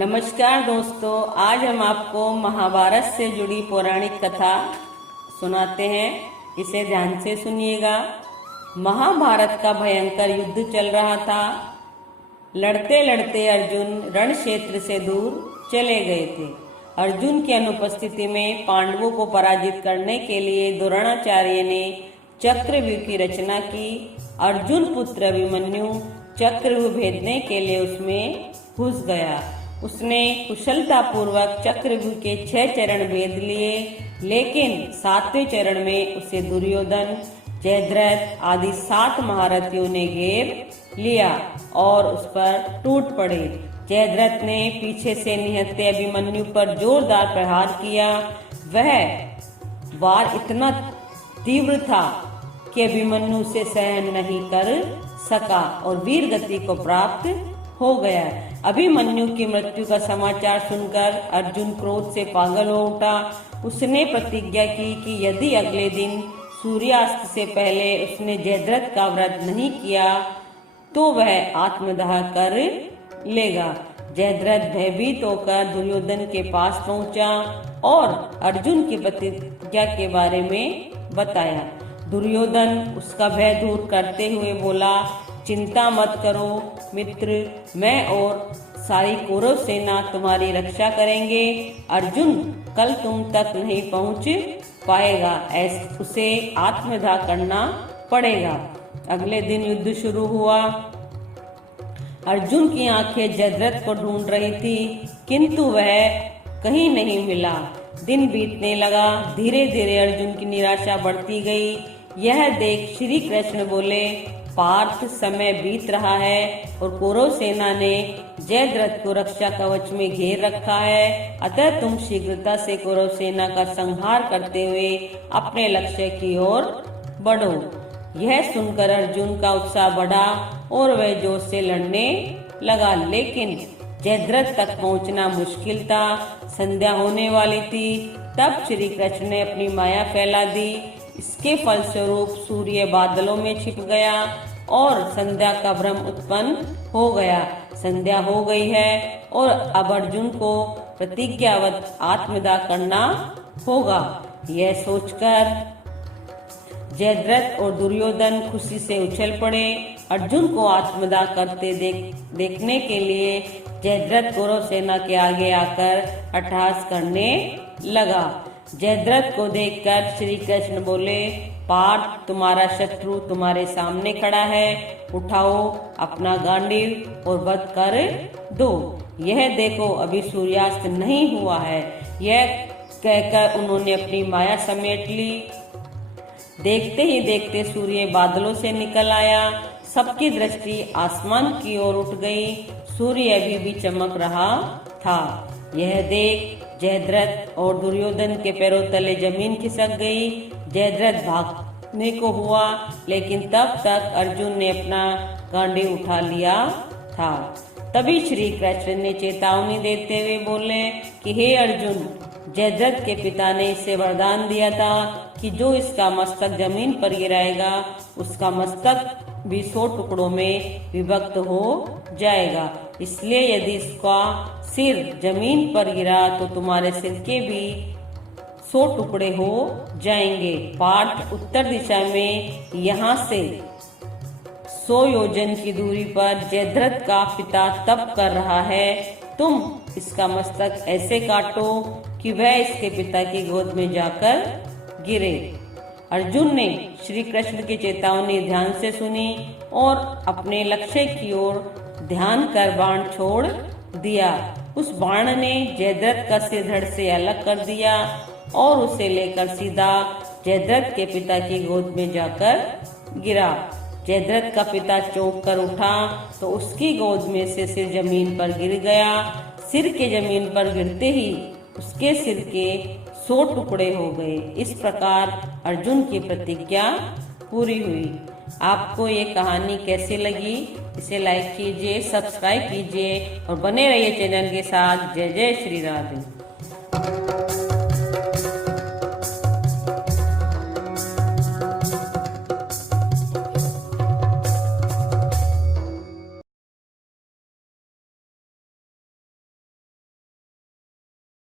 नमस्कार दोस्तों, आज हम आपको महाभारत से जुड़ी पौराणिक कथा सुनाते हैं। इसे ध्यान से सुनिएगा। महाभारत का भयंकर युद्ध चल रहा था। लड़ते लड़ते अर्जुन रण क्षेत्र से दूर चले गए थे। अर्जुन की अनुपस्थिति में पांडवों को पराजित करने के लिए द्रोणाचार्य ने चक्रव्यूह की रचना की। अर्जुन पुत्र अभिमन्यु चक्रव्यूह भेदने के लिए उसमें घुस गया। उसने कुशलता पूर्वक चक्रव्यूह के 6 चरण भेद लिए, लेकिन 7वें चरण में उसे दुर्योधन, जयद्रथ आदि 7 महारथियों ने घेर लिया और उस पर टूट पड़े। जयद्रथ ने पीछे से निहत्थे अभिमन्यु पर जोरदार प्रहार किया। वह वार इतना तीव्र था कि अभिमन्यु उसे सहन नहीं कर सका और वीर गति को प्राप्त हो गया। अभिमन्यु की मृत्यु का समाचार सुनकर अर्जुन क्रोध से पागल हो उठा। उसने प्रतिज्ञा की कि यदि अगले दिन सूर्यास्त से पहले उसने जयद्रथ का वध नहीं किया तो वह आत्मदाह कर लेगा। जयद्रथ भयभीत होकर दुर्योधन के पास पहुंचा और अर्जुन की प्रतिज्ञा के बारे में बताया। दुर्योधन उसका भय दूर करते हुए बोला, चिंता मत करो मित्र, मैं और सारी कौरव सेना तुम्हारी रक्षा करेंगे। अर्जुन कल तुम तक नहीं पहुंच पाएगा, उसे आत्मदाह करना पड़ेगा। अगले दिन युद्ध शुरू हुआ। अर्जुन की आंखें जयद्रथ को ढूंढ रही थी, किंतु वह कहीं नहीं मिला। दिन बीतने लगा। धीरे धीरे अर्जुन की निराशा बढ़ती गई। यह देख श्री कृष्ण बोले, पार्थ, समय बीत रहा है और कौरव सेना ने जयद्रथ को रक्षा कवच में घेर रखा है। अतः तुम शीघ्रता से कौरव सेना का संहार करते हुए अपने लक्ष्य की ओर बढ़ो। यह सुनकर अर्जुन का उत्साह बढ़ा और वह जोश से लड़ने लगा, लेकिन जयद्रथ तक पहुंचना मुश्किल था। संध्या होने वाली थी। तब श्री कृष्ण ने अपनी माया फैला दी। इसके फलस्वरूप सूर्य बादलों में छिप गया और संध्या का भ्रम उत्पन्न हो गया। संध्या हो गई है और अब अर्जुन को प्रतिज्ञावत आत्मदाह करना होगा। यह सोचकर जयद्रथ और दुर्योधन खुशी से उछल पड़े। अर्जुन को आत्मदाह करते देखने के लिए जयद्रथ कौरव सेना के आगे आकर अट्टहास करने लगा। जयद्रथ को देखकर श्री कृष्ण बोले, पार्थ, तुम्हारा शत्रु तुम्हारे सामने खड़ा है। उठाओ अपना गांडीव और वध कर दो। यह देखो, अभी सूर्यास्त नहीं हुआ है। यह कहकर उन्होंने अपनी माया समेट ली। देखते ही देखते सूर्य बादलों से निकल आया। सबकी दृष्टि आसमान की ओर उठ गई। सूर्य अभी भी चमक रहा था। यह देख जयद्रथ और दुर्योधन के पैरों तले जमीन खिसक गई। जयद्रथ भागने को हुआ, लेकिन तब तक अर्जुन ने अपना गांडीव उठा लिया था। तभी श्री कृष्ण ने चेतावनी देते हुए बोले कि हे अर्जुन, जयद्रथ के पिता ने इसे वरदान दिया था कि जो इसका मस्तक जमीन पर गिराएगा उसका मस्तक भी 100 टुकड़ों में विभक्त हो जाएगा। इसलिए यदि इसका सिर जमीन पर गिरा तो तुम्हारे सिर के भी 100 टुकड़े हो जाएंगे। पार्थ, उत्तर दिशा में यहाँ से 100 योजन की दूरी पर जयद्रथ का पिता तप कर रहा है। तुम इसका मस्तक ऐसे काटो कि वह इसके पिता की गोद में जाकर गिरे। अर्जुन ने श्री कृष्ण की चेतावनी ध्यान से सुनी और अपने लक्ष्य की ओर ध्यान कर बाण छोड़ दिया। उस बाण ने जयद्रथ का सिर धड़ से अलग कर दिया और उसे लेकर सीधा जयद्रथ के पिता की गोद में जाकर गिरा। जयद्रथ का पिता चौंक कर उठा तो उसकी गोद में से सिर जमीन पर गिर गया। सिर के जमीन पर गिरते ही उसके सिर के 100 टुकड़े हो गए। इस प्रकार अर्जुन की प्रतिज्ञा पूरी हुई। आपको ये कहानी कैसी लगी? इसे लाइक कीजिए, सब्सक्राइब कीजिए और बने रहिए चैनल के साथ। जय जय श्री राधे।